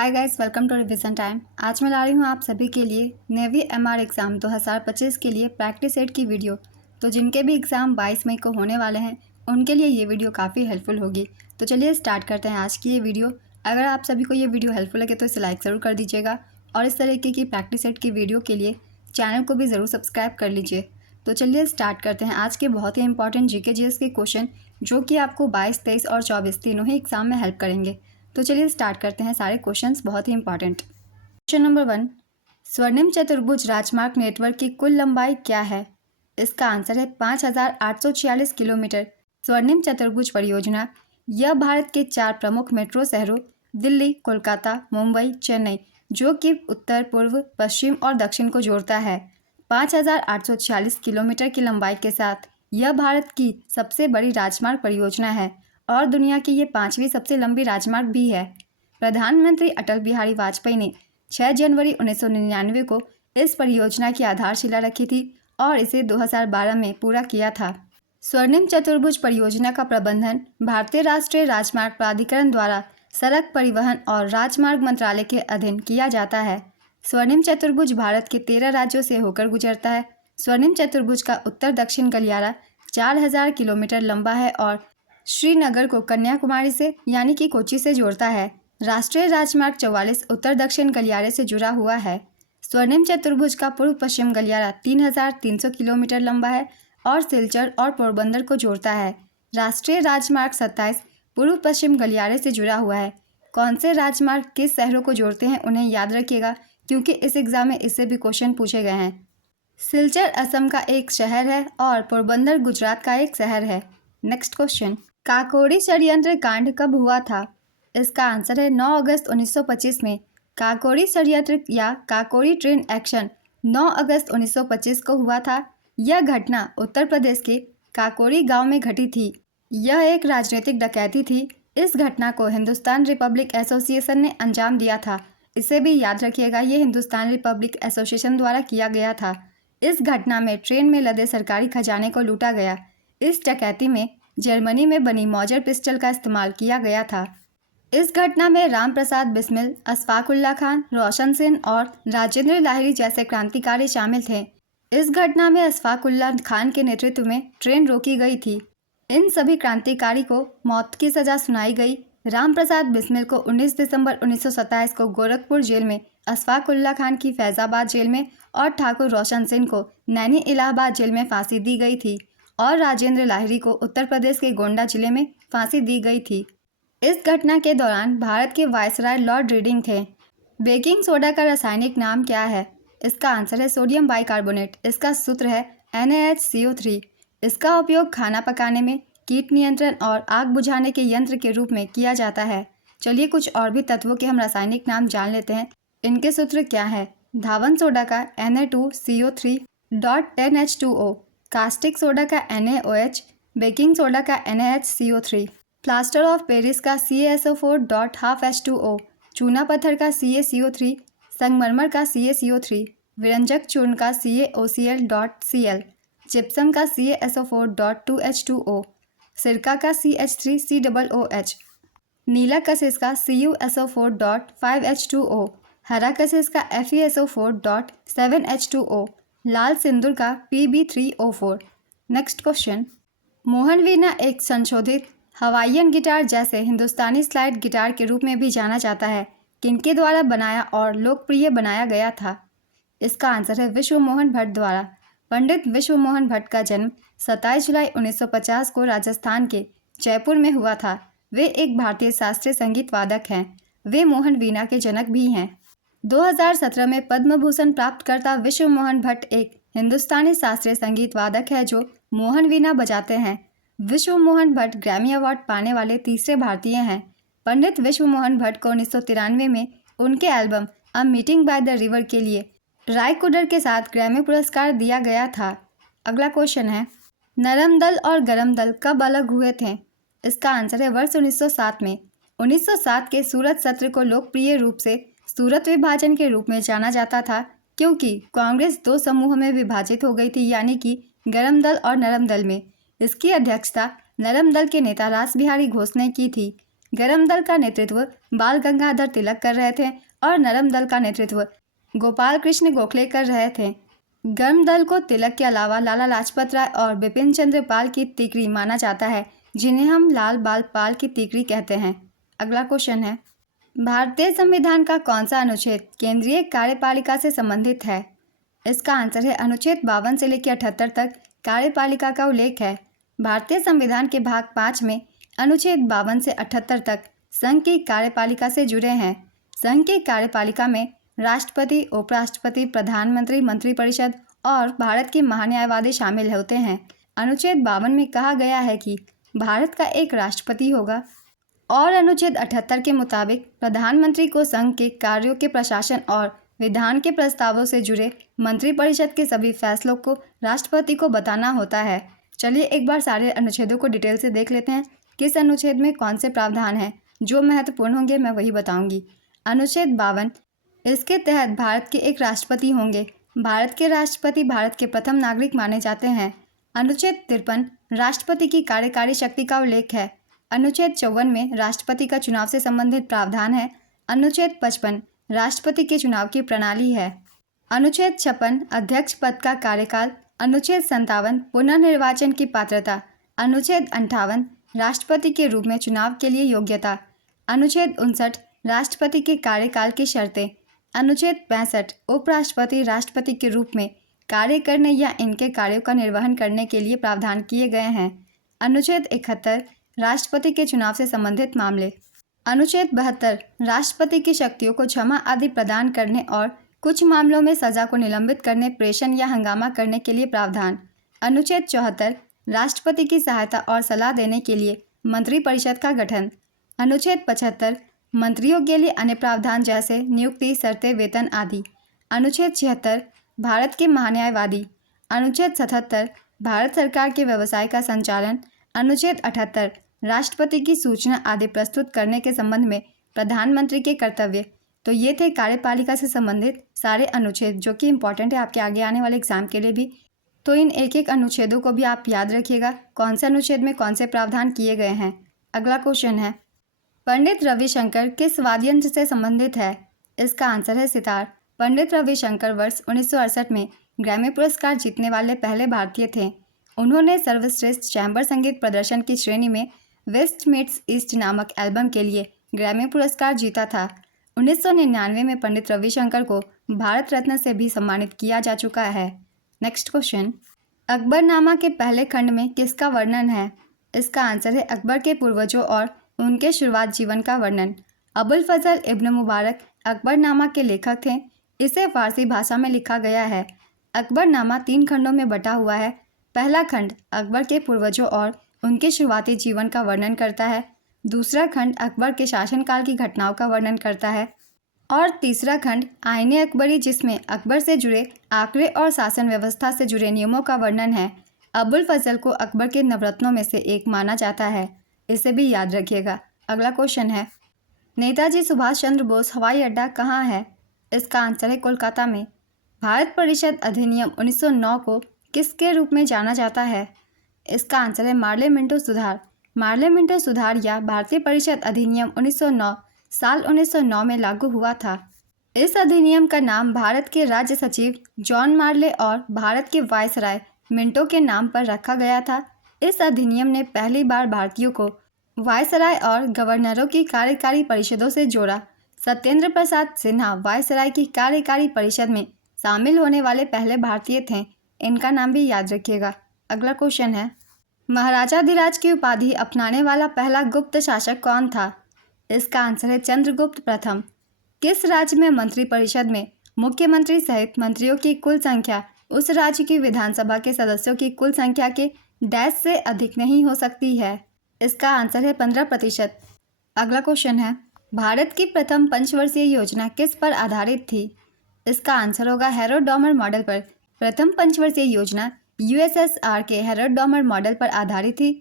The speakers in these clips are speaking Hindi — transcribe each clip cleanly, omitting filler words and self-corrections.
Hi guys, welcome to revision time. आज मैं ला रही हूँ आप सभी के लिए नेवी एमआर एग्ज़ाम 2025 के लिए प्रैक्टिस सेट की वीडियो। तो जिनके भी एग्ज़ाम 22 मई को होने वाले हैं उनके लिए ये वीडियो काफ़ी हेल्पफुल होगी। तो चलिए स्टार्ट करते हैं आज की ये वीडियो। अगर आप सभी को ये वीडियो हेल्पफुल लगे तो इसे लाइक ज़रूर कर दीजिएगा और इस तरीके की प्रैक्टिस सेट की वीडियो के लिए चैनल को भी ज़रूर सब्सक्राइब कर लीजिए। तो चलिए स्टार्ट करते हैं आज के बहुत ही इंपॉर्टेंट जीके जीएस के क्वेश्चन, जो कि आपको 22, 23 और 24 तीनों ही एग्ज़ाम में हेल्प करेंगे। तो चलिए स्टार्ट करते हैं सारे क्वेश्चंस बहुत ही इंपॉर्टेंट। क्वेश्चन नंबर 1, स्वर्णिम चतुर्भुज राजमार्ग नेटवर्क की कुल लंबाई क्या है? इसका आंसर है 5846 किलोमीटर। स्वर्णिम चतुर्भुज परियोजना यह भारत के 4 प्रमुख मेट्रो शहरों दिल्ली, कोलकाता, मुंबई, चेन्नई, जो कि उत्तर, पूर्व, पश्चिम और दक्षिण को जोड़ता है। 5846 किलोमीटर की लंबाई के साथ यह भारत की सबसे बड़ी राजमार्ग परियोजना है और दुनिया की ये 5वीं सबसे लंबी राजमार्ग भी है। प्रधानमंत्री अटल बिहारी वाजपेयी ने 6 जनवरी 1999 को इस परियोजना की आधारशिला रखी थी और इसे 2012 में पूरा किया था। स्वर्णिम चतुर्भुज परियोजना का प्रबंधन भारतीय राष्ट्रीय राजमार्ग प्राधिकरण द्वारा सड़क परिवहन और राजमार्ग मंत्रालय के अधीन किया जाता है। स्वर्णिम चतुर्भुज भारत के 13 राज्यों से होकर गुजरता है। स्वर्णिम चतुर्भुज का उत्तर दक्षिण गलियारा 4000 किलोमीटर लंबा है और श्रीनगर को कन्याकुमारी से यानी कि कोच्चि से जोड़ता है। राष्ट्रीय राजमार्ग 44 उत्तर दक्षिण गलियारे से जुड़ा हुआ है। स्वर्णिम चतुर्भुज का पूर्व पश्चिम गलियारा 3300 किलोमीटर लंबा है और सिलचर और पोरबंदर को जोड़ता है। राष्ट्रीय राजमार्ग 27 पूर्व पश्चिम गलियारे से जुड़ा हुआ है। कौन से राजमार्ग किस शहरों को जोड़ते हैं उन्हें याद रखिएगा, क्योंकि इस एग्जाम में इससे भी क्वेश्चन पूछे गए हैं। सिलचर असम का एक शहर है और पोरबंदर गुजरात का एक शहर है। नेक्स्ट क्वेश्चन, काकोरी षड्यंत्र कांड कब हुआ था? इसका आंसर है 9 अगस्त 1925 में। काकोरी षड्यंत्र या काकोरी ट्रेन एक्शन 9 अगस्त 1925 को हुआ था। यह घटना उत्तर प्रदेश के काकोरी गांव में घटी थी। यह एक राजनीतिक डकैती थी। इस घटना को हिंदुस्तान रिपब्लिक एसोसिएशन ने अंजाम दिया था। इसे भी याद रखिएगा, ये हिंदुस्तान रिपब्लिक एसोसिएशन द्वारा किया गया था। इस घटना में ट्रेन में लदे सरकारी खजाने को लूटा गया। इस डकैती में जर्मनी में बनी मॉजर पिस्टल का इस्तेमाल किया गया था। इस घटना में राम प्रसाद बिस्मिल, अशफाक उल्लाह खान, रोशन सेन और राजेंद्र लाहिड़ी जैसे क्रांतिकारी शामिल थे। इस घटना में अशफाक उल्लाह खान के नेतृत्व में ट्रेन रोकी गई थी। इन सभी क्रांतिकारी को मौत की सजा सुनाई गई। राम प्रसाद बिस्मिल को 19 दिसंबर 1927 को गोरखपुर जेल में, अशफाक उल्लाह खान की फैजाबाद जेल में और ठाकुर रोशन सेन को नैनी इलाहाबाद जेल में फांसी दी गई थी और राजेंद्र लाहिड़ी को उत्तर प्रदेश के गोंडा जिले में फांसी दी गई थी। इस घटना के दौरान भारत के वायसराय लॉर्ड रीडिंग थे। बेकिंग सोडा का रासायनिक नाम क्या है? इसका आंसर है सोडियम बाइकार्बोनेट। इसका सूत्र है NaHCO3। इसका उपयोग खाना पकाने में, कीट नियंत्रण और आग बुझाने के यंत्र के रूप में किया जाता है। चलिए कुछ और भी तत्वों के हम रासायनिक नाम जान लेते हैं। इनके सूत्र क्या है? धावन सोडा का Na2CO3.10H2O, कास्टिक सोडा का NaOH, बेकिंग सोडा का NaHCO3, प्लास्टर ऑफ पेरिस का CaSO4.12H2O, चूना पत्थर का CaCO3, संगमरमर का CaCO3, विरंजक चूर्ण का CaOCl.Cl, जिप्सम का CaSO4.2H2O, सिरका का CH3COOH, नीला कशिश का CuSO4.5H2O, हरा कशिश का FeSO4.7H2O, लाल सिंदूर का Pb3O4। नेक्स्ट क्वेश्चन, मोहन वीणा एक संशोधित हवाईयन गिटार जैसे हिंदुस्तानी स्लाइड गिटार के रूप में भी जाना जाता है। किनके द्वारा बनाया और लोकप्रिय बनाया गया था? इसका आंसर है विश्व मोहन भट्ट द्वारा। पंडित विश्व मोहन भट्ट का जन्म 27 जुलाई 1950 को राजस्थान के जयपुर में हुआ था। वे एक भारतीय शास्त्रीय संगीत वादक हैं। वे मोहन वीणा के जनक भी हैं। 2017 में पद्म भूषण प्राप्तकर्ता विश्व मोहन भट्ट एक हिंदुस्तानी शास्त्रीय संगीत वादक है जो मोहन वीणा बजाते हैं। विश्व मोहन भट्ट ग्रैमी अवार्ड पाने वाले तीसरे भारतीय हैं। पंडित विश्व मोहन भट्ट को 1993 में उनके album a meeting by the river के लिए राय कुडर के साथ ग्रैमी पुरस्कार दिया गया था। अगला क्वेश्चन है, नरम दल और गरम दल कब अलग हुए थे? इसका आंसर है वर्ष 1907 में। 1907 के सूरत सत्र को लोकप्रिय रूप से सूरत विभाजन के रूप में जाना जाता था, क्योंकि कांग्रेस 2 समूहों में विभाजित हो गई थी, यानी कि गरम दल और नरम दल में। इसकी अध्यक्षता नरम दल के नेता रास बिहारी घोष ने की थी। गरम दल का नेतृत्व बाल गंगाधर तिलक कर रहे थे और नरम दल का नेतृत्व गोपाल कृष्ण गोखले कर रहे थे। गर्म दल को तिलक के अलावा लाला लाजपत राय और बिपिन चंद्र पाल की तीकरी माना जाता है, जिन्हें हम लाल बाल पाल की तीकरी कहते हैं। अगला क्वेश्चन है, भारतीय संविधान का कौन सा अनुच्छेद केंद्रीय कार्यपालिका से संबंधित है? इसका आंसर है अनुच्छेद 52 से लेकर 78 तक कार्यपालिका का उल्लेख है। भारतीय संविधान के भाग 5 में अनुच्छेद 52 से 78 तक संघ की कार्यपालिका से जुड़े हैं। संघ की कार्यपालिका में राष्ट्रपति, उपराष्ट्रपति, प्रधानमंत्री, मंत्रिपरिषद और भारत के महान्यायवादी शामिल होते हैं। अनुच्छेद 52 में कहा गया है कि भारत का एक राष्ट्रपति होगा और अनुच्छेद 78 के मुताबिक प्रधानमंत्री को संघ के कार्यों के प्रशासन और विधान के प्रस्तावों से जुड़े मंत्रिपरिषद के सभी फैसलों को राष्ट्रपति को बताना होता है। चलिए एक बार सारे अनुच्छेदों को डिटेल से देख लेते हैं। किस अनुच्छेद में कौन से प्रावधान हैं, जो महत्वपूर्ण होंगे मैं वही बताऊंगी। अनुच्छेद 52, इसके तहत भारत के एक राष्ट्रपति होंगे। भारत के राष्ट्रपति भारत के प्रथम नागरिक माने जाते हैं। अनुच्छेद 53, राष्ट्रपति की कार्यकारी शक्ति का उल्लेख है। अनुच्छेद 54 में राष्ट्रपति का चुनाव से संबंधित प्रावधान है। अनुच्छेद 55, राष्ट्रपति के चुनाव की प्रणाली है। अनुच्छेद 56, अध्यक्ष पद का कार्यकाल। अनुच्छेद 57, पुनर्निर्वाचन की पात्रता। अनुच्छेद 58, राष्ट्रपति के रूप में चुनाव के लिए योग्यता। अनुच्छेद 59, राष्ट्रपति के कार्यकाल की शर्तें। अनुच्छेद 65, उपराष्ट्रपति राष्ट्रपति के रूप में कार्य करने या इनके कार्यों का निर्वहन करने के लिए प्रावधान किए गए हैं। अनुच्छेद 71, राष्ट्रपति के चुनाव से संबंधित मामले। अनुच्छेद 72, राष्ट्रपति की शक्तियों को क्षमा आदि प्रदान करने और कुछ मामलों में सजा को निलंबित करने, प्रेषण या हंगामा करने के लिए प्रावधान। अनुच्छेद 74, राष्ट्रपति की सहायता और सलाह देने के लिए मंत्रिपरिषद का गठन। अनुच्छेद 75, मंत्रियों के लिए अन्य प्रावधान जैसे नियुक्ति, शर्तें, वेतन आदि। अनुच्छेद 76, भारत के महान्यायवादी। अनुच्छेद 77, भारत सरकार के व्यवसाय का संचालन। अनुच्छेद 78, राष्ट्रपति की सूचना आदि प्रस्तुत करने के संबंध में प्रधानमंत्री के कर्तव्य। तो ये थे कार्यपालिका से संबंधित सारे अनुच्छेद, जो कि इम्पॉर्टेंट है आपके आगे आने वाले एग्जाम के लिए भी। तो इन एक एक अनुच्छेदों को भी आप याद रखिएगा, कौन से अनुच्छेद में कौन से प्रावधान किए गए हैं। अगला क्वेश्चन है, पंडित रविशंकर किस वाद्य यंत्र से संबंधित है? इसका आंसर है सितार। पंडित रविशंकर वर्ष 1968 में ग्रैमी पुरस्कार जीतने वाले पहले भारतीय थे। उन्होंने सर्वश्रेष्ठ चैम्बर संगीत प्रदर्शन की श्रेणी में वेस्ट मीट्स ईस्ट नामक एल्बम के लिए ग्रैमी पुरस्कार जीता था। 1999 में पंडित रविशंकर को भारत रत्न से भी सम्मानित किया जा चुका है। नेक्स्ट क्वेश्चन, अकबरनामा के पहले खंड में किसका वर्णन है? इसका आंसर है अकबर के पूर्वजों और उनके शुरुआत जीवन का वर्णन। अबुल फजल इब्न मुबारक अकबरनामा के लेखक थे। इसे फारसी भाषा में लिखा गया है। अकबरनामा 3 खंडों में बटा हुआ है। पहला खंड अकबर के पूर्वजों और उनके शुरुआती जीवन का वर्णन करता है। दूसरा खंड अकबर के शासनकाल की घटनाओं का वर्णन करता है और तीसरा खंड आईने अकबरी, जिसमें अकबर से जुड़े आंकड़े और शासन व्यवस्था से जुड़े नियमों का वर्णन है। अबुल फजल को अकबर के नवरत्नों में से एक माना जाता है, इसे भी याद रखिएगा। अगला क्वेश्चन है, नेताजी सुभाष चंद्र बोस हवाई अड्डा कहाँ है? इसका आंसर है कोलकाता में। भारत परिषद अधिनियम 1909 को किसके रूप में जाना जाता है? इसका आंसर है मार्ले मिंटो सुधार। मार्ले मिंटो सुधार या भारतीय परिषद अधिनियम 1909 साल 1909 में लागू हुआ था। इस अधिनियम का नाम भारत के राज्य सचिव जॉन मार्ले और भारत के वायसराय मिंटो के नाम पर रखा गया था। इस अधिनियम ने पहली बार भारतीयों को वायसराय और गवर्नरों की कार्यकारी परिषदों से जोड़ा। सत्येंद्र प्रसाद सिन्हा वायसराय की कार्यकारी परिषद में शामिल होने वाले पहले भारतीय थे। इनका नाम भी याद रखिएगा। अगला क्वेश्चन है, महाराजाधिराज की उपाधि अपनाने वाला पहला गुप्त शासक कौन था? इसका आंसर है चंद्रगुप्त प्रथम। किस राज्य में मंत्रिपरिषद में मुख्यमंत्री सहित मंत्रियों की कुल संख्या उस राज्य की विधानसभा के सदस्यों की कुल संख्या के डैश से अधिक नहीं हो सकती है? इसका आंसर है 15%। अगला क्वेश्चन है, भारत की प्रथम पंचवर्षीय योजना किस पर आधारित थी? इसका आंसर होगा हैरोल्ड डॉमर मॉडल पर। प्रथम पंचवर्षीय योजना यूएसएसआर के हैरोल्ड डॉमर मॉडल पर आधारित थी।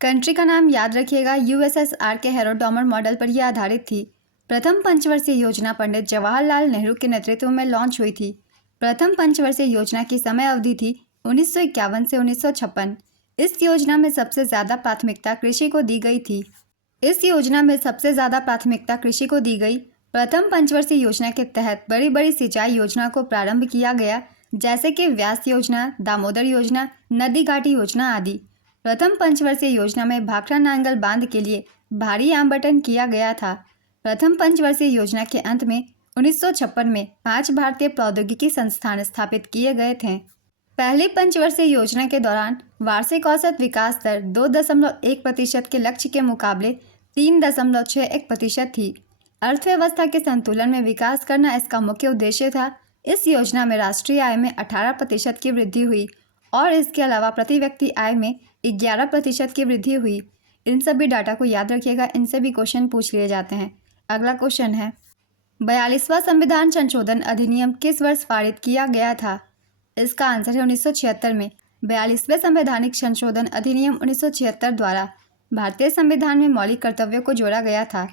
कंट्री का नाम याद रखिएगा, यूएसएसआर के हैरोल्ड डॉमर मॉडल पर यह आधारित थी। प्रथम पंचवर्षीय योजना पंडित जवाहरलाल नेहरू के नेतृत्व में लॉन्च हुई थी। प्रथम पंचवर्षीय योजना की समय अवधि थी 1951 से 1956। इस योजना में सबसे ज़्यादा प्राथमिकता कृषि को दी गई थी। इस योजना में सबसे ज़्यादा प्राथमिकता कृषि को दी गई। प्रथम पंचवर्षीय योजना के तहत बड़ी बड़ी सिंचाई योजना को प्रारंभ किया गया, जैसे कि व्यास योजना, दामोदर योजना, नदी घाटी योजना आदि। प्रथम पंचवर्षीय योजना में भाखड़ा नांगल बांध के लिए भारी आवंटन किया गया था। प्रथम पंचवर्षीय योजना के अंत में 1956 में 5 भारतीय प्रौद्योगिकी संस्थान स्थापित किए गए थे। पहली पंचवर्षीय योजना के दौरान वार्षिक औसत विकास दर 2.1% के लक्ष्य के मुकाबले 3.61% थी। अर्थव्यवस्था के संतुलन में विकास करना इसका मुख्य उद्देश्य था। इस योजना में राष्ट्रीय आय में 18% की वृद्धि हुई और इसके अलावा प्रति व्यक्ति आय में 11% की वृद्धि हुई। इन सभी डाटा को याद रखिएगा, इनसे भी क्वेश्चन पूछ लिए जाते हैं। अगला क्वेश्चन है, 42वां संविधान संशोधन अधिनियम किस वर्ष पारित किया गया था? इसका आंसर है 1976 में। 42वें संवैधानिक संशोधन अधिनियम 1976 द्वारा भारतीय संविधान में मौलिक कर्तव्यों को जोड़ा गया था।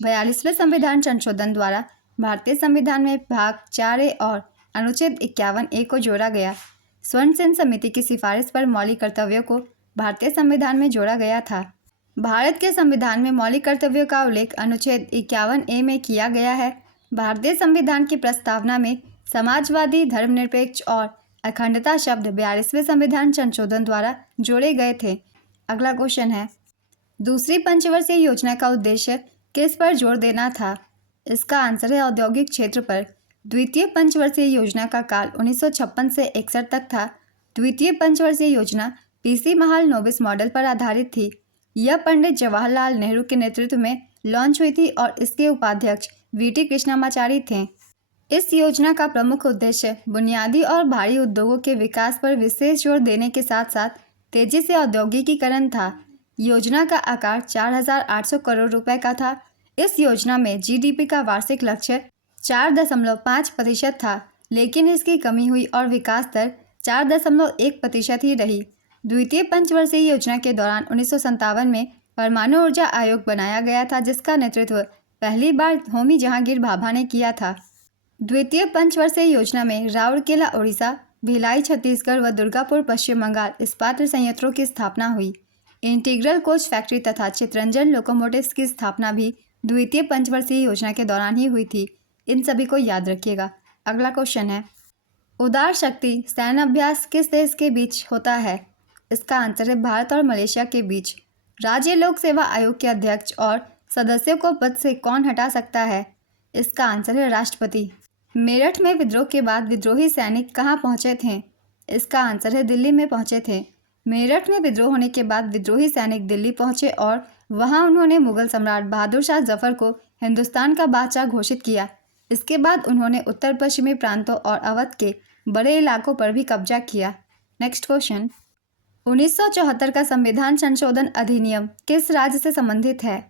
42वें संविधान संशोधन द्वारा भारतीय संविधान में भाग 4A और अनुच्छेद 51A को जोड़ा गया। स्वर्ण सेन समिति की सिफारिश पर मौलिक कर्तव्यों को भारतीय संविधान में जोड़ा गया था। भारत के संविधान में मौलिक कर्तव्यों का उल्लेख अनुच्छेद 51A में किया गया है। भारतीय संविधान की प्रस्तावना में समाजवादी, धर्मनिरपेक्ष और अखंडता शब्द 42वें संविधान संशोधन द्वारा जोड़े गए थे। अगला क्वेश्चन है, दूसरी पंचवर्षीय योजना का उद्देश्य किस पर जोर देना था? इसका आंसर है औद्योगिक क्षेत्र पर। द्वितीय पंचवर्षीय योजना का काल 1956 से 61 तक था। द्वितीय पंचवर्षीय योजना पीसी महालनोबिस मॉडल पर आधारित थी। यह पंडित जवाहरलाल नेहरू के नेतृत्व में लॉन्च हुई थी और इसके उपाध्यक्ष वीटी कृष्णमाचारी थे। इस योजना का प्रमुख उद्देश्य बुनियादी और भारी उद्योगों के विकास पर विशेष जोर देने के साथ साथ तेजी से औद्योगिकीकरण था। योजना का आकार 4,800 करोड़ रुपए का था। इस योजना में जीडीपी का वार्षिक लक्ष्य 4.5% था, लेकिन इसकी कमी हुई और विकास दर 4.1% ही रही। द्वितीय पंचवर्षीय योजना के दौरान 1957 में परमाणु ऊर्जा आयोग बनाया गया था, जिसका नेतृत्व पहली बार होमी जहांगीर भाभा ने किया था। द्वितीय पंचवर्षीय योजना में राउरकेला उड़ीसा, भिलाई छत्तीसगढ़ व दुर्गापुर पश्चिम बंगाल इस्पात संयंत्रों की स्थापना हुई। इंटीग्रल कोच फैक्ट्री तथा चितरंजन लोकोमोटिव्स की स्थापना भी द्वितीय पंचवर्षीय योजना के दौरान ही हुई थी। इन सभी को याद रखिएगा। अगला क्वेश्चन है, उदार शक्ति सैन्य अभ्यास किस देश के बीच होता है? इसका आंसर है भारत और मलेशिया के बीच। राज्य लोक सेवा आयोग के अध्यक्ष और सदस्यों को पद से कौन हटा सकता है? इसका आंसर है राष्ट्रपति। मेरठ में विद्रोह के बाद विद्रोही सैनिक कहाँ पहुँचे थे? इसका आंसर है दिल्ली में पहुँचे थे। मेरठ में विद्रोह होने के बाद विद्रोही सैनिक दिल्ली पहुँचे और वहाँ उन्होंने मुगल सम्राट बहादुर शाह जफर को हिंदुस्तान का बादशाह घोषित किया। इसके बाद उन्होंने उत्तर पश्चिमी प्रांतों और अवध के बड़े इलाकों पर भी कब्जा किया। नेक्स्ट क्वेश्चन, 1974 का संविधान संशोधन अधिनियम किस राज्य से संबंधित है?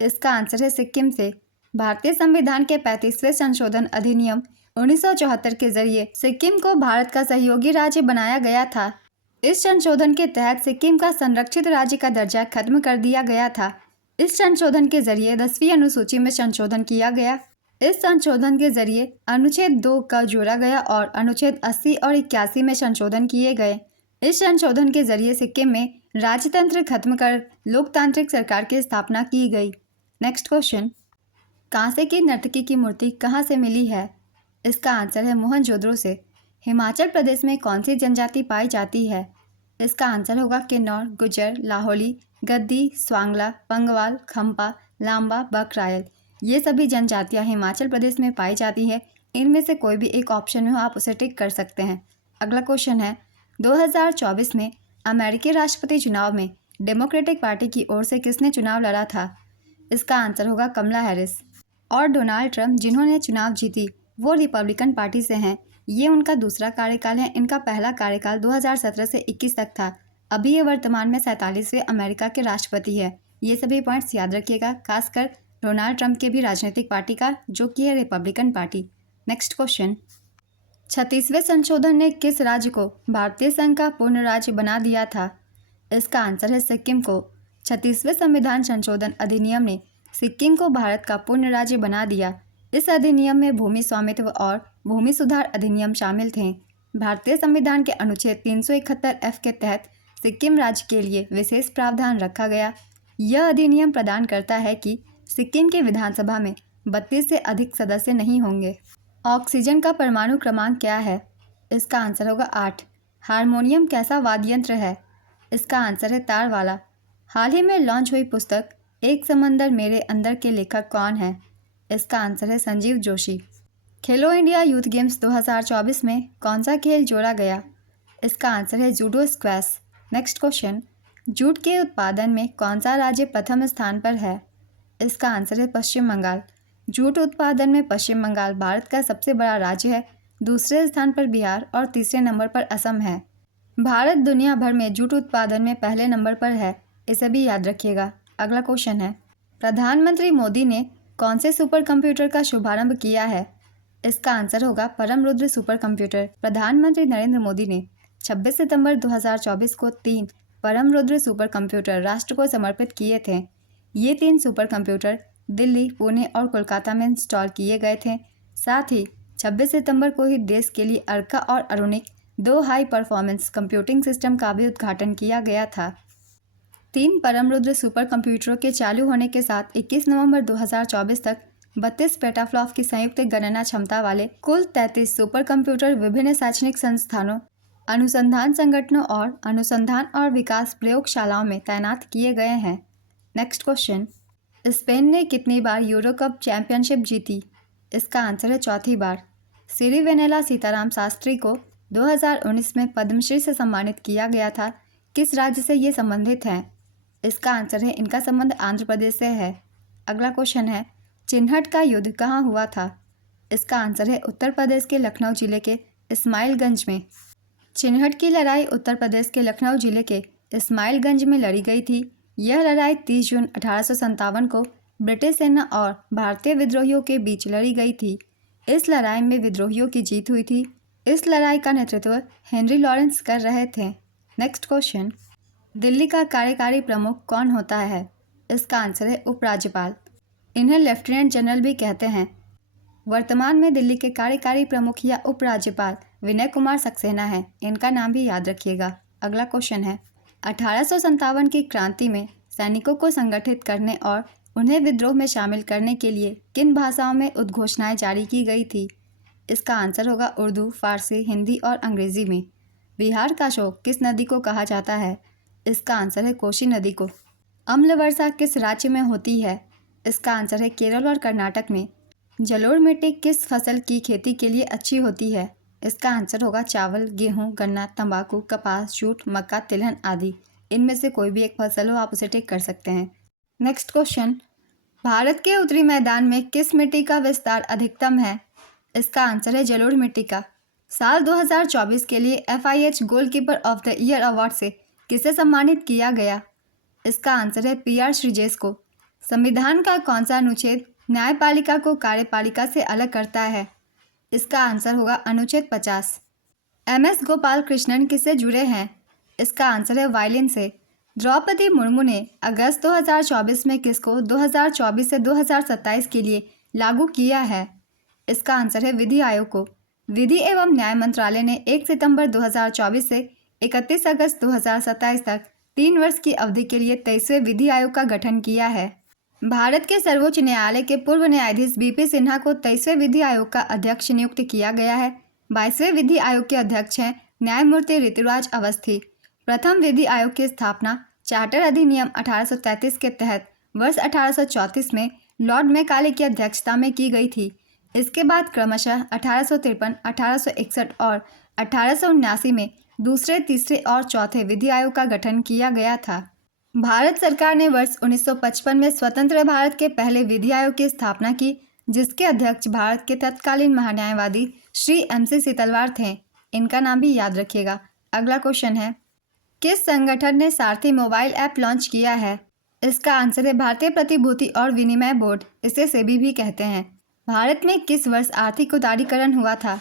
इसका आंसर है सिक्किम से। भारतीय संविधान के 35वें संशोधन अधिनियम 1974 के जरिए सिक्किम को भारत का सहयोगी राज्य बनाया गया था। इस संशोधन के तहत सिक्किम का संरक्षित राज्य का दर्जा खत्म कर दिया गया था। इस संशोधन के जरिए 10वीं अनुसूची में संशोधन किया गया। इस संशोधन के जरिए अनुच्छेद 2 का जोड़ा गया और अनुच्छेद 80 और 81 में संशोधन किए गए। इस संशोधन के जरिए सिक्किम में राजतंत्र खत्म कर लोकतांत्रिक सरकार की स्थापना की गई। नेक्स्ट क्वेश्चन, कांसे की नर्तकी की मूर्ति कहाँ से मिली है? इसका आंसर है मोहनजोदड़ो से। हिमाचल प्रदेश में कौन सी जनजाति पाई जाती है? इसका आंसर होगा किन्नौर, गुज्जर, लाहौली, गद्दी, स्वांगला, पंगवाल, खम्पा, लांबा, बकरायल। ये सभी जनजातियाँ हिमाचल प्रदेश में पाई जाती है। इनमें से कोई भी एक ऑप्शन में हो, आप उसे टिक कर सकते हैं। अगला क्वेश्चन है, 2024 में अमेरिकी राष्ट्रपति चुनाव में डेमोक्रेटिक पार्टी की ओर से किसने चुनाव लड़ा था? इसका आंसर होगा कमला हैरिस। और डोनाल्ड ट्रंप जिन्होंने चुनाव जीती वो रिपब्लिकन पार्टी से हैं। ये उनका दूसरा कार्यकाल है। इनका पहला कार्यकाल 2017 से 21 तक था। अभी ये वर्तमान में 47वें अमेरिका के राष्ट्रपति है। ये सभी पॉइंट्स याद रखिएगा, खासकर डोनाल्ड ट्रंप के भी राजनीतिक पार्टी का, जो कि है रिपब्लिकन पार्टी। नेक्स्ट क्वेश्चन, 36वें संशोधन ने किस राज्य को भारतीय संघ का पूर्ण राज्य बना दिया था? इसका आंसर है सिक्किम को। 36वें संविधान संशोधन अधिनियम ने सिक्किम को भारत का पूर्ण राज्य बना दिया। इस अधिनियम में भूमि स्वामित्व और भूमि सुधार अधिनियम शामिल थे। भारतीय संविधान के अनुच्छेद 371F के तहत सिक्किम राज्य के लिए विशेष प्रावधान रखा गया। यह अधिनियम प्रदान करता है कि सिक्किम की विधानसभा में 32 से अधिक सदस्य नहीं होंगे। ऑक्सीजन का परमाणु क्रमांक क्या है? इसका आंसर होगा 8। हारमोनियम कैसा वाद्य यंत्र है? इसका आंसर है तार वाला। हाल ही में लॉन्च हुई पुस्तक एक समंदर मेरे अंदर के लेखक कौन है? इसका आंसर है संजीव जोशी। खेलो इंडिया यूथ गेम्स 2024 में कौन सा खेल जोड़ा गया? इसका आंसर है judo squash. Next question, jute के उत्पादन में कौन सा राज्य प्रथम स्थान पर है? इसका आंसर है पश्चिम बंगाल। जूट उत्पादन में पश्चिम बंगाल भारत का सबसे बड़ा राज्य है। दूसरे स्थान पर बिहार और तीसरे नंबर पर असम है। भारत दुनिया भर में जूट उत्पादन में पहले नंबर पर है, इसे भी याद रखिएगा। अगला क्वेश्चन है, प्रधानमंत्री मोदी ने कौन से सुपर कंप्यूटर का शुभारंभ किया है? इसका आंसर होगा परम रुद्र सुपर कंप्यूटर। प्रधानमंत्री नरेंद्र मोदी ने 26 सितंबर 2024 को 3 परम रुद्र सुपर कंप्यूटर राष्ट्र को समर्पित किए थे। ये 3 सुपर कंप्यूटर दिल्ली, पुणे और कोलकाता में इंस्टॉल किए गए थे। साथ ही 26 सितंबर को ही देश के लिए अर्का और अरुणिक 2 हाई परफॉर्मेंस कंप्यूटिंग सिस्टम का भी उद्घाटन किया गया था। 3 परम रुद्र सुपर कंप्यूटरों के चालू होने के साथ 21 नवंबर 2024 तक 32 पेटाफ्लॉप की संयुक्त गणना क्षमता वाले कुल 33 सुपर कंप्यूटर विभिन्न शैक्षणिक संस्थानों, अनुसंधान संगठनों और अनुसंधान और विकास प्रयोगशालाओं में तैनात किए गए हैं। नेक्स्ट क्वेश्चन, स्पेन ने कितनी बार यूरो कप चैंपियनशिप जीती? इसका आंसर है चौथी बार। सिरिवेनेला सीताराम शास्त्री को 2019 में पद्मश्री से सम्मानित किया गया था। किस राज्य से ये संबंधित हैं? इसका आंसर है इनका संबंध आंध्र प्रदेश से है। अगला क्वेश्चन है, चिन्हट का युद्ध कहाँ हुआ था? इसका आंसर है उत्तर प्रदेश के लखनऊ जिले के इस्माइलगंज में। चिन्हट की लड़ाई उत्तर प्रदेश के लखनऊ जिले के इस्माइलगंज में लड़ी गई थी। यह लड़ाई 30 जून 1857 को ब्रिटिश सेना और भारतीय विद्रोहियों के बीच लड़ी गई थी। इस लड़ाई में विद्रोहियों की जीत हुई थी। इस लड़ाई का नेतृत्व हेनरी लॉरेंस कर रहे थे। नेक्स्ट क्वेश्चन, दिल्ली का कार्यकारी प्रमुख कौन होता है? इसका आंसर है उपराज्यपाल। इन्हें लेफ्टिनेंट जनरल भी कहते हैं। वर्तमान में दिल्ली के कार्यकारी प्रमुख या उपराज्यपाल विनय कुमार सक्सेना है। इनका नाम भी याद रखिएगा। अगला क्वेश्चन है, 1857 की क्रांति में सैनिकों को संगठित करने और उन्हें विद्रोह में शामिल करने के लिए किन भाषाओं में उद्घोषणाएं जारी की गई थी? इसका आंसर होगा उर्दू, फारसी, हिंदी और अंग्रेजी में। बिहार का शोक किस नदी को कहा जाता है? इसका आंसर है कोसी नदी को। अम्ल वर्षा किस राज्य में होती है? इसका आंसर है केरल और कर्नाटक में। जलोढ़ मिट्टी किस फसल की खेती के लिए अच्छी होती है? इसका आंसर होगा चावल, गेहूं, गन्ना, तंबाकू, कपास, जूट, मक्का, तिलहन आदि। इनमें से कोई भी एक फसल हो, आप उसे टिक कर सकते हैं। नेक्स्ट क्वेश्चन, भारत के उत्तरी मैदान में किस मिट्टी का विस्तार अधिकतम है? इसका आंसर है जलोढ़ मिट्टी का। साल 2024 के लिए FIH goalkeeper of the year award से किसे सम्मानित किया गया? इसका आंसर है PR श्रीजेश को। संविधान का कौन सा अनुच्छेद न्यायपालिका को कार्यपालिका से अलग करता है? इसका आंसर होगा अनुच्छेद 50। MS गोपाल कृष्णन किससे जुड़े हैं? इसका आंसर है वायलिन से। द्रौपदी मुर्मू ने अगस्त 2024 में किसको 2024 से 2027 के लिए लागू किया है? इसका आंसर है विधि आयोग को। विधि एवं न्याय मंत्रालय ने 1 सितंबर 2024 से 31 अगस्त 2027 तक 3 वर्ष की अवधि के लिए 23वें विधि आयोग का गठन किया है। भारत के सर्वोच्च न्यायालय के पूर्व न्यायाधीश BP सिन्हा को 23वें विधि आयोग का अध्यक्ष नियुक्त किया गया है। 22वें विधि आयोग के अध्यक्ष हैं न्यायमूर्ति ऋतुराज अवस्थी। प्रथम विधि आयोग की स्थापना चार्टर अधिनियम 1833 के तहत वर्ष 1834 में लॉर्ड मैकाले की अध्यक्षता में की गई थी। इसके बाद क्रमशः 1853, 1861 और 1879 में दूसरे, तीसरे और चौथे विधि आयोग का गठन किया गया था। भारत सरकार ने वर्ष 1955 में स्वतंत्र भारत के पहले विधि आयोग की स्थापना की, जिसके अध्यक्ष भारत के तत्कालीन महान्यायवादी श्री MC सीतलवार थे। इनका नाम भी याद रखिएगा। अगला क्वेश्चन है, किस संगठन ने सारथी मोबाइल ऐप लॉन्च किया है? इसका आंसर है भारतीय प्रतिभूति और विनिमय बोर्ड, इसे सेबी भी कहते हैं। भारत में किस वर्ष आर्थिक उदारीकरण हुआ था?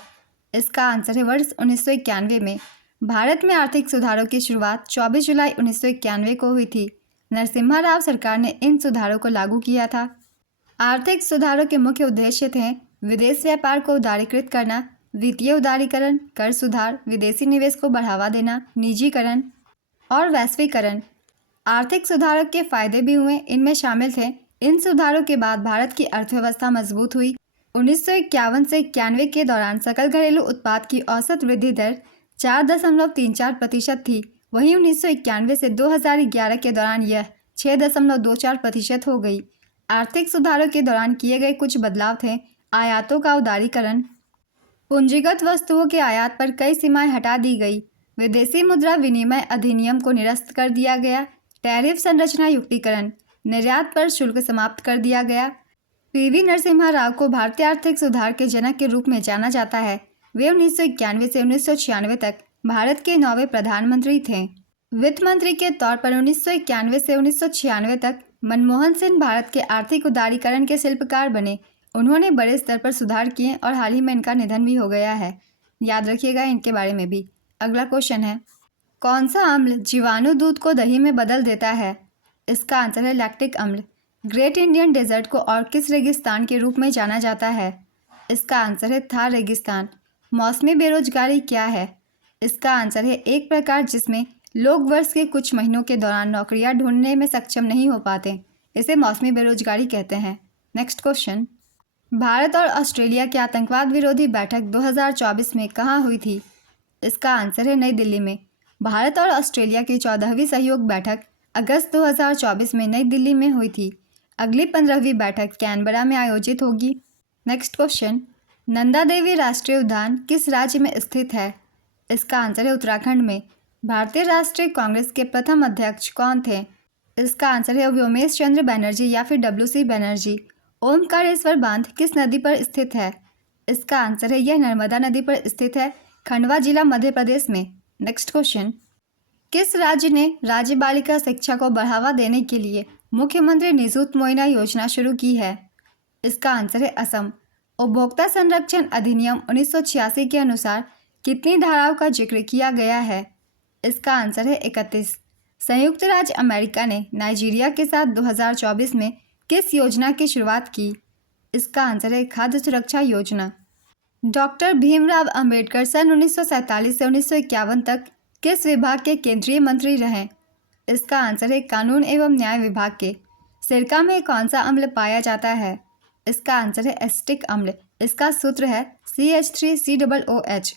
इसका आंसर है वर्ष 1991 में। भारत में आर्थिक सुधारों की शुरुआत 24 जुलाई 1991 को हुई थी। नरसिम्हा राव सरकार ने इन सुधारों को लागू किया था। आर्थिक सुधारों के मुख्य उद्देश्य थे विदेश व्यापार को उदारीकृत करना, वित्तीय उदारीकरण, कर सुधार, विदेशी निवेश को बढ़ावा देना, निजीकरण और वैश्वीकरण। आर्थिक सुधारों के फायदे भी हुए, इनमें शामिल थे। इन सुधारों के बाद भारत की अर्थव्यवस्था मजबूत हुई। 1951 से 91 के दौरान सकल घरेलू उत्पाद की औसत वृद्धि दर 4.34% थी। वहीं 1991 से 2011 के दौरान यह 6.24% हो गई। आर्थिक सुधारों के दौरान किए गए कुछ बदलाव थे। आयातों का उदारीकरण, पूंजीगत वस्तुओं के आयात पर कई सीमाएं हटा दी गई। विदेशी मुद्रा विनिमय अधिनियम को निरस्त कर दिया गया। टैरिफ संरचना युक्तिकरण, निर्यात पर शुल्क समाप्त कर दिया गया। पीवी नरसिम्हा राव को भारतीय आर्थिक सुधार के जनक के रूप में जाना जाता है। वे 1991 से 1996 तक भारत के 9वें प्रधानमंत्री थे। वित्त मंत्री के तौर पर 1991 से 1996 तक मनमोहन सिंह भारत के आर्थिक उदारीकरण के शिल्पकार बने। उन्होंने बड़े स्तर पर सुधार किए और हाल ही में इनका निधन भी हो गया है। याद रखिएगा इनके बारे में भी। अगला क्वेश्चन है, कौन सा अम्ल जीवाणु दूध को दही में बदल देता है? इसका आंसर है लैक्टिक अम्ल। ग्रेट इंडियन डेजर्ट को और किस रेगिस्तान के रूप में जाना जाता है? इसका आंसर है थार रेगिस्तान। मौसमी बेरोजगारी क्या है? इसका आंसर है एक प्रकार जिसमें लोग वर्ष के कुछ महीनों के दौरान नौकरियां ढूंढने में सक्षम नहीं हो पाते। इसे मौसमी बेरोजगारी कहते हैं। नेक्स्ट क्वेश्चन, भारत और ऑस्ट्रेलिया की आतंकवाद विरोधी बैठक 2024 में कहाँ हुई थी? इसका आंसर है नई दिल्ली में। भारत और ऑस्ट्रेलिया की 14वीं सहयोग बैठक अगस्त 2024 में नई दिल्ली में हुई थी। अगली 15वीं बैठक कैनबरा में आयोजित होगी। नेक्स्ट क्वेश्चन, नंदा देवी राष्ट्रीय उद्यान किस राज्य में स्थित है? इसका आंसर है उत्तराखंड में। भारतीय राष्ट्रीय कांग्रेस के प्रथम अध्यक्ष कौन थे? इसका आंसर है व्योमेश चंद्र बनर्जी या फिर WC बनर्जी। ओमकारेश्वर बांध किस नदी पर स्थित है? इसका आंसर है यह नर्मदा नदी पर स्थित है, खंडवा जिला मध्य प्रदेश में। नेक्स्ट क्वेश्चन, किस राज्य ने राज्य बालिका शिक्षा को बढ़ावा देने के लिए मुख्यमंत्री निजुत मोइना योजना शुरू की है? इसका आंसर है असम। उपभोक्ता संरक्षण अधिनियम 1986 के अनुसार कितनी धाराओं का जिक्र किया गया है? इसका आंसर है 31। संयुक्त राज्य अमेरिका ने नाइजीरिया के साथ 2024 में किस योजना की शुरुआत की? इसका आंसर है खाद्य सुरक्षा योजना। डॉक्टर भीमराव अंबेडकर सन 1947 से 1951 तक किस विभाग के केंद्रीय मंत्री रहे? इसका आंसर है कानून एवं न्याय विभाग के। सिरका में कौन सा अम्ल पाया जाता है? इसका आंसर है एसिटिक अम्ल। इसका सूत्र है CH3COOH।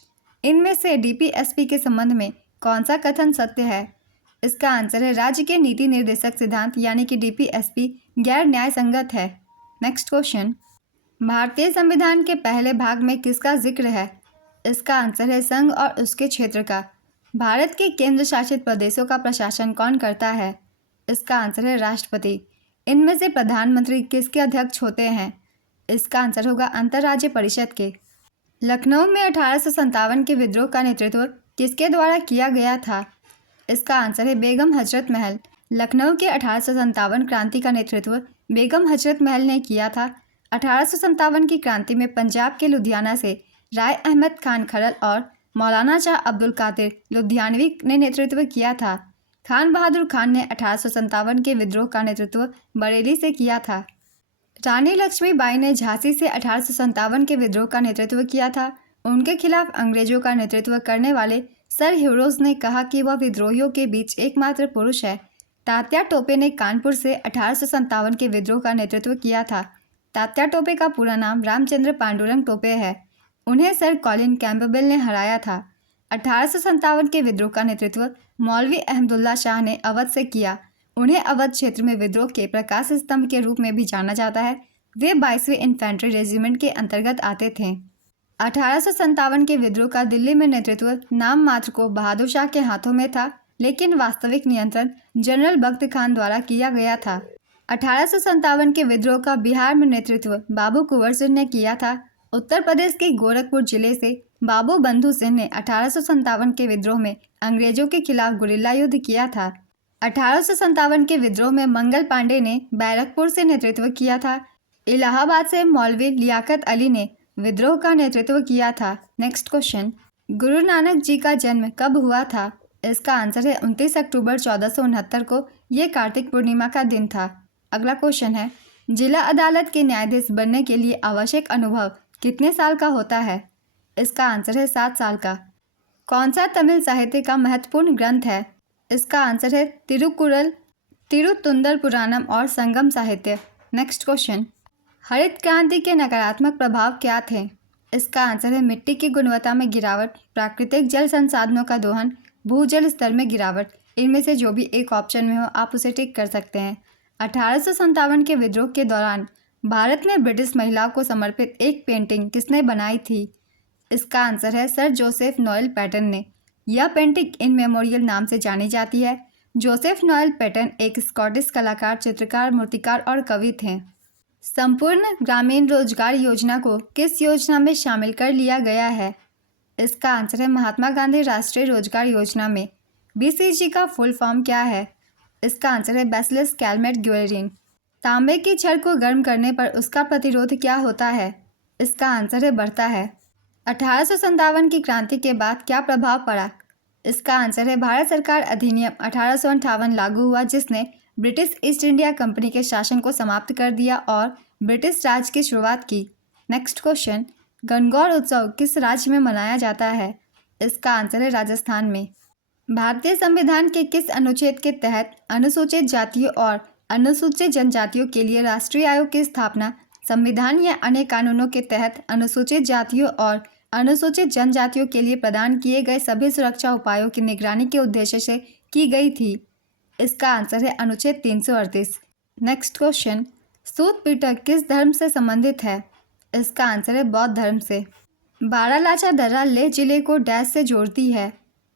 इनमें से DPSP के संबंध में कौन सा कथन सत्य है? इसका आंसर है राज्य के नीति निर्देशक सिद्धांत यानी कि DPSP गैर न्याय संगत है। नेक्स्ट क्वेश्चन, भारतीय संविधान के पहले भाग में किसका जिक्र है? इसका आंसर है संघ और उसके क्षेत्र का। भारत के केंद्र शासित प्रदेशों का प्रशासन कौन करता है? इसका आंसर है राष्ट्रपति। इनमें से प्रधानमंत्री किसके अध्यक्ष होते हैं? इसका आंसर होगा अंतर्राज्य परिषद के। लखनऊ में 1857 के विद्रोह का नेतृत्व किसके द्वारा किया गया था? इसका आंसर है बेगम हजरत महल। लखनऊ के 1857 क्रांति का नेतृत्व बेगम हजरत महल ने किया था। 1857 की क्रांति में पंजाब के लुधियाना से राय अहमद खान खरल और मौलाना शाह अब्दुल कादिर लुधियानवी ने नेतृत्व किया था। खान बहादुर खान ने 1857 के विद्रोह का नेतृत्व बरेली से किया था। रानी लक्ष्मीबाई ने झांसी से 1857 के विद्रोह का नेतृत्व किया था। उनके खिलाफ अंग्रेजों का नेतृत्व करने वाले सर ह्यूरोज ने कहा कि वह विद्रोहियों के बीच एकमात्र पुरुष है। तात्या टोपे ने कानपुर से 1857 के विद्रोह का नेतृत्व किया था। तात्या टोपे का पूरा नाम रामचंद्र पांडुरंग टोपे है। उन्हें सर कॉलिन कैंपबेल ने हराया था। 1857 के विद्रोह का नेतृत्व मौलवी अहमदुल्ला शाह ने अवध से किया। उन्हें अवध क्षेत्र में विद्रोह के प्रकाश स्तंभ के रूप में भी जाना जाता है। वे 22वीं इन्फेंट्री रेजिमेंट के अंतर्गत आते थे। 1857 के विद्रोह का दिल्ली में नेतृत्व नाम मात्र को बहादुर शाह के हाथों में था, लेकिन वास्तविक नियंत्रण जनरल बख्त खान द्वारा किया गया था। 1857 के विद्रोह का बिहार में नेतृत्व बाबू कुंवर सिंह ने किया था। उत्तर प्रदेश के गोरखपुर जिले से बाबू बंधु सिंह ने 1857 के विद्रोह में अंग्रेजों के खिलाफ गुरिल्ला युद्ध किया था। 1857 के विद्रोह में मंगल पांडे ने बैरकपुर से नेतृत्व किया था। इलाहाबाद से मौलवी लियाकत अली ने विद्रोह का नेतृत्व किया था। नेक्स्ट क्वेश्चन, गुरु नानक जी का जन्म कब हुआ था? इसका आंसर है 29 अक्टूबर 1469 को। ये कार्तिक पूर्णिमा का दिन था। अगला क्वेश्चन है, जिला अदालत के न्यायाधीश बनने के लिए आवश्यक अनुभव कितने साल का होता है? इसका आंसर है 7 साल का। कौन सा तमिल साहित्य का महत्वपूर्ण ग्रंथ है? इसका आंसर है तिरुकुरल। तिरुतुंदर पुराणम और संगम साहित्य। नेक्स्ट क्वेश्चन, हरित क्रांति के नकारात्मक प्रभाव क्या थे? इसका आंसर है मिट्टी की गुणवत्ता में गिरावट, प्राकृतिक जल संसाधनों का दोहन, भूजल स्तर में गिरावट। इनमें से जो भी एक ऑप्शन में हो आप उसे टिक कर सकते हैं। 1857 के विद्रोह के दौरान भारत में ब्रिटिश महिलाओं को समर्पित एक पेंटिंग किसने बनाई थी? इसका आंसर है सर जोसेफ नोएल पैटन ने। यह पेंटिंग इन मेमोरियल नाम से जानी जाती है। जोसेफ नोएल पैटन एक स्कॉटिश कलाकार, चित्रकार, मूर्तिकार और कवि थे। संपूर्ण ग्रामीण रोजगार योजना को किस योजना में शामिल कर लिया गया है? इसका आंसर है महात्मा गांधी राष्ट्रीय रोजगार योजना में। BCG का फुल फॉर्म क्या है? इसका आंसर है बैसिलस कैलमेट ग्वेरिन। तांबे की छड़ को गर्म करने पर उसका प्रतिरोध क्या होता है? इसका आंसर है बढ़ता है। 1857 की क्रांति के बाद क्या प्रभाव पड़ा? इसका आंसर है भारत सरकार अधिनियम 1858 लागू हुआ, जिसने ब्रिटिश ईस्ट इंडिया कंपनी के शासन को समाप्त कर दिया और ब्रिटिश राज की शुरुआत की। नेक्स्ट क्वेश्चन, गणगौर उत्सव किस राज्य में मनाया जाता है? इसका आंसर है राजस्थान में। भारतीय संविधान के किस अनुच्छेद के तहत अनुसूचित जातियों और अनुसूचित जनजातियों के लिए राष्ट्रीय आयोग की स्थापना संविधान या अन्य कानूनों के तहत अनुसूचित जातियों और अनुसूचित जनजातियों के लिए प्रदान किए गए सभी सुरक्षा उपायों की निगरानी के उद्देश्य से की गई थी? इसका आंसर है अनुच्छेद 338। नेक्स्ट क्वेश्चन, सूत पीटक किस धर्म से संबंधित है? इसका आंसर है बौद्ध धर्म से। बारालाचा दर्रा लेह जिले को डैश से जोड़ती है?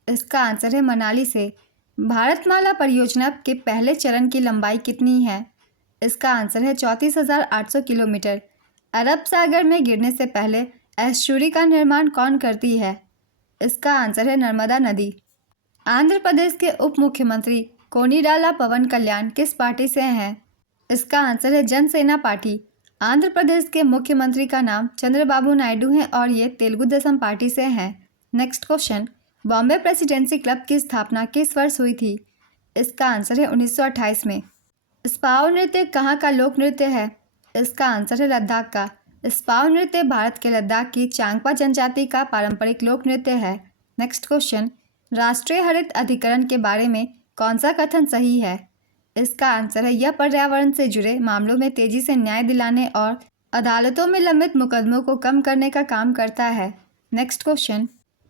इसका आंसर है मनाली से। भारतमाला परियोजना के पहले चरण की लंबाई कितनी है? इसका आंसर है 34,800 किलोमीटर। अरब सागर में गिरने से पहले एस्चुरी का निर्माण कौन करती है? इसका आंसर है नर्मदा नदी। आंध्र प्रदेश के उप मुख्यमंत्री कोनिडाला पवन कल्याण किस पार्टी से हैं? इसका आंसर है जनसेना पार्टी। आंध्र प्रदेश के मुख्यमंत्री का नाम चंद्रबाबू नायडू है और ये तेलुगु देशम पार्टी से हैं। Next question, Bombay presidency club की स्थापना किस वर्ष हुई थी? इसका आंसर है 1928 में। स्पाउ नृत्य कहाँ का लोक नृत्य है? इसका आंसर है लद्दाख का। स्पाउ नृत्य भारत के लद्दाख की चांगपा जनजाति का पारंपरिक लोक नृत्य है। नेक्स्ट क्वेश्चन, राष्ट्रीय हरित अधिकरण के बारे में कौन सा कथन सही है? इसका आंसर है यह पर्यावरण से जुड़े मामलों में तेजी से न्याय दिलाने और अदालतों में लंबित मुकदमों को कम करने का काम करता है। नेक्स्ट क्वेश्चन,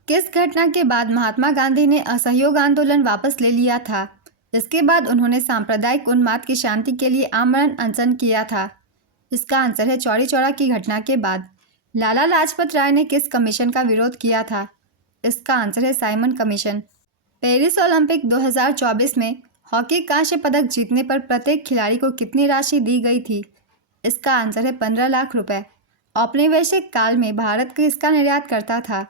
किस घटना के बाद महात्मा गांधी ने असहयोग आंदोलन वापस ले लिया था? इसके बाद उन्होंने सांप्रदायिक उन्माद की शांति के लिए आमरण अनशन किया था। इसका आंसर है चौरी चौरा की घटना के बाद। लाला लाजपत राय ने किस कमीशन का विरोध किया था? इसका आंसर है साइमन कमीशन। पेरिस ओलंपिक 2024 में हॉकी कांस्य पदक जीतने पर प्रत्येक खिलाड़ी को कितनी राशि दी गई थी? इसका आंसर है 15 लाख रुपए। औपनिवेशिक काल में भारत किसका निर्यात करता था?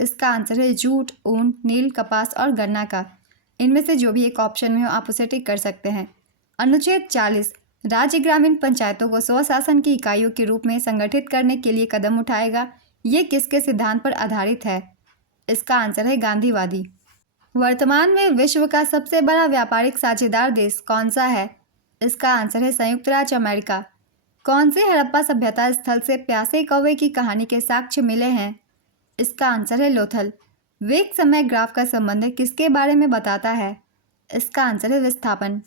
इसका आंसर है जूट, ऊन, नील, कपास और गन्ना का। इनमें से जो भी एक ऑप्शन में हो आप उसे टिक कर सकते हैं। अनुच्छेद 40 राज्य ग्रामीण पंचायतों को स्वशासन की इकाइयों के रूप में संगठित करने के लिए कदम उठाएगा। ये किसके सिद्धांत पर आधारित है? इसका आंसर है गांधीवादी। वर्तमान में विश्व का सबसे बड़ा व्यापारिक साझेदार देश कौन सा है? इसका आंसर है संयुक्त राज्य अमेरिका। कौन से हड़प्पा सभ्यता स्थल से प्यासे कौवे की कहानी के साक्ष्य मिले हैं? इसका आंसर है लोथल। वेग समय ग्राफ का संबंध किसके बारे में बताता है? इसका आंसर है विस्थापन।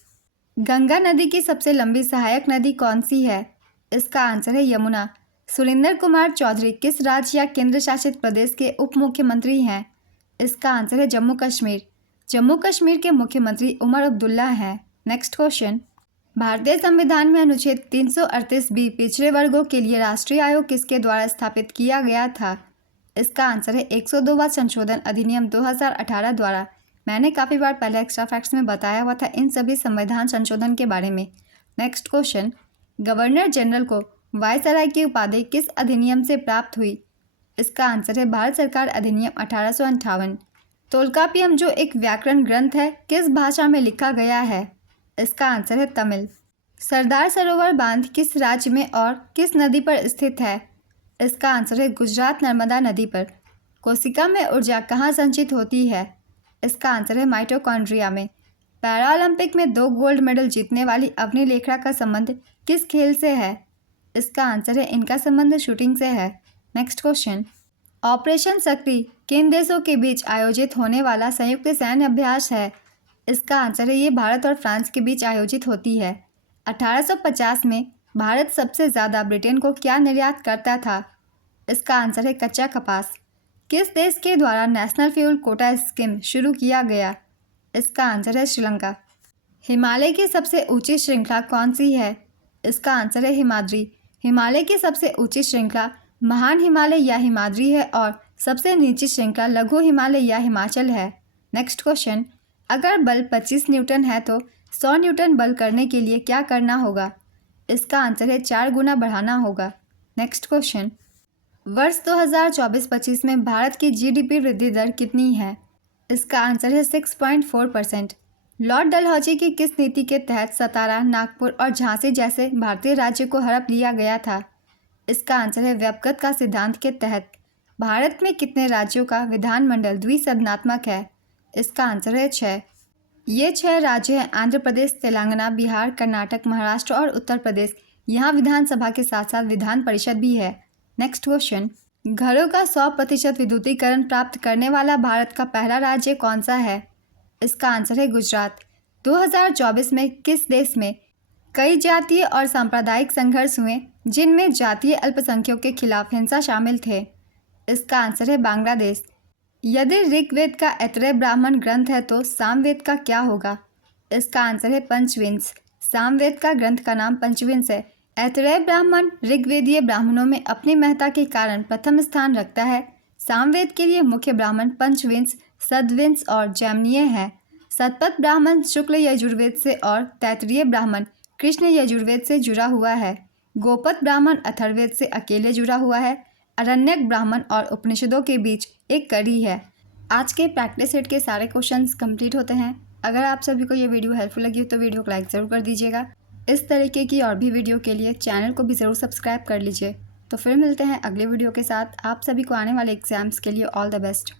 गंगा नदी की सबसे लंबी सहायक नदी कौन सी है? इसका आंसर है यमुना। सुरेंद्र कुमार चौधरी किस राज्य या केंद्र शासित प्रदेश के उप मुख्यमंत्री हैं? इसका आंसर है जम्मू कश्मीर। जम्मू कश्मीर के मुख्यमंत्री उमर अब्दुल्ला हैं। नेक्स्ट क्वेश्चन, भारतीय संविधान में अनुच्छेद 338B पिछड़े वर्गों के लिए राष्ट्रीय आयोग किसके द्वारा स्थापित किया गया था? इसका आंसर है 102वां संशोधन अधिनियम 2018 द्वारा। मैंने काफ़ी बार पहले एक्स्ट्रा फैक्ट्स में बताया हुआ था इन सभी संविधान संशोधन के बारे में। नेक्स्ट क्वेश्चन, गवर्नर जनरल को वायसराय की उपाधि किस अधिनियम से प्राप्त हुई? इसका आंसर है भारत सरकार अधिनियम 1858। तोल्कापियम जो एक व्याकरण ग्रंथ है किस भाषा में लिखा गया है? इसका आंसर है तमिल। सरदार सरोवर बांध किस राज्य में और किस नदी पर स्थित है? इसका आंसर है गुजरात नर्मदा नदी पर। कोशिका में ऊर्जा कहाँ संचित होती है? इसका आंसर है माइटोकॉन्ड्रिया में। पैरा ओलंपिक में 2 गोल्ड मेडल जीतने वाली अवनी लेखरा का संबंध किस खेल से है? इसका आंसर है इनका संबंध शूटिंग से है। नेक्स्ट क्वेश्चन, ऑपरेशन शक्ति किन देशों के बीच आयोजित होने वाला संयुक्त सैन्य अभ्यास है? इसका आंसर है ये भारत और फ्रांस के बीच आयोजित होती है। 1850 में भारत सबसे ज़्यादा ब्रिटेन को क्या निर्यात करता था? इसका आंसर है कच्चा कपास। किस देश के द्वारा नेशनल फ्यूल कोटा स्कीम शुरू किया गया? इसका आंसर है श्रीलंका। हिमालय की सबसे ऊंची श्रृंखला कौन सी है? इसका आंसर है हिमाद्री। हिमालय की सबसे ऊंची श्रृंखला महान हिमालय या हिमाद्री है और सबसे नीची श्रृंखला लघु हिमालय या हिमाचल है। नेक्स्ट क्वेश्चन, अगर बल 25 न्यूटन है तो 100 न्यूटन बल करने के लिए क्या करना होगा? इसका आंसर है 4 गुना बढ़ाना होगा। नेक्स्ट क्वेश्चन, वर्ष 2024-25 में भारत की जीडीपी वृद्धि दर कितनी है? इसका आंसर है 6.4%। लॉर्ड डलहौजी की किस नीति के तहत सतारा, नागपुर और झांसी जैसे भारतीय राज्य को हड़प लिया गया था? इसका आंसर है व्यपगत का सिद्धांत के तहत। भारत में कितने राज्यों का विधानमंडल द्विसदनात्मक है? इसका आंसर है 6। ये 6 राज्य हैं आंध्र प्रदेश, तेलंगाना, बिहार, कर्नाटक, महाराष्ट्र और उत्तर प्रदेश। यहाँ विधानसभा के साथ साथ विधान परिषद भी है। नेक्स्ट क्वेश्चन, घरों का 100% विद्युतीकरण प्राप्त करने वाला भारत का पहला राज्य कौन सा है? इसका आंसर है गुजरात। 2024 में किस देश में कई जातीय और सांप्रदायिक संघर्ष हुए जिनमें जातीय अल्पसंख्यकों के खिलाफ हिंसा शामिल थे? इसका आंसर है बांग्लादेश। यदि ऋग्वेद का ऐतरेय ब्राह्मण ग्रंथ है तो सामवेद का क्या होगा? इसका आंसर है पंचविंश। सामवेद का ग्रंथ का नाम पंचविंश है। ऐतरेय ब्राह्मण ऋग्वेदीय ब्राह्मणों में अपनी महत्ता के कारण प्रथम स्थान रखता है। सामवेद के लिए मुख्य ब्राह्मण पंचविंश, सदविंश और जैमिनीय है। सतपथ ब्राह्मण शुक्ल यजुर्वेद से और तैत्तिरीय ब्राह्मण कृष्ण यजुर्वेद से जुड़ा हुआ है। गोपथ ब्राह्मण अथर्ववेद से अकेले जुड़ा हुआ है। अरण्यक ब्राह्मण और उपनिषदों के बीच एक कड़ी है। आज के प्रैक्टिस सेट के सारे क्वेश्चंस कंप्लीट होते हैं। अगर आप सभी को ये वीडियो हेल्पफुल लगी हो तो वीडियो को लाइक ज़रूर कर दीजिएगा। इस तरीके की और भी वीडियो के लिए चैनल को भी ज़रूर सब्सक्राइब कर लीजिए। तो फिर मिलते हैं अगले वीडियो के साथ। आप सभी को आने वाले एग्जाम्स के लिए ऑल द बेस्ट।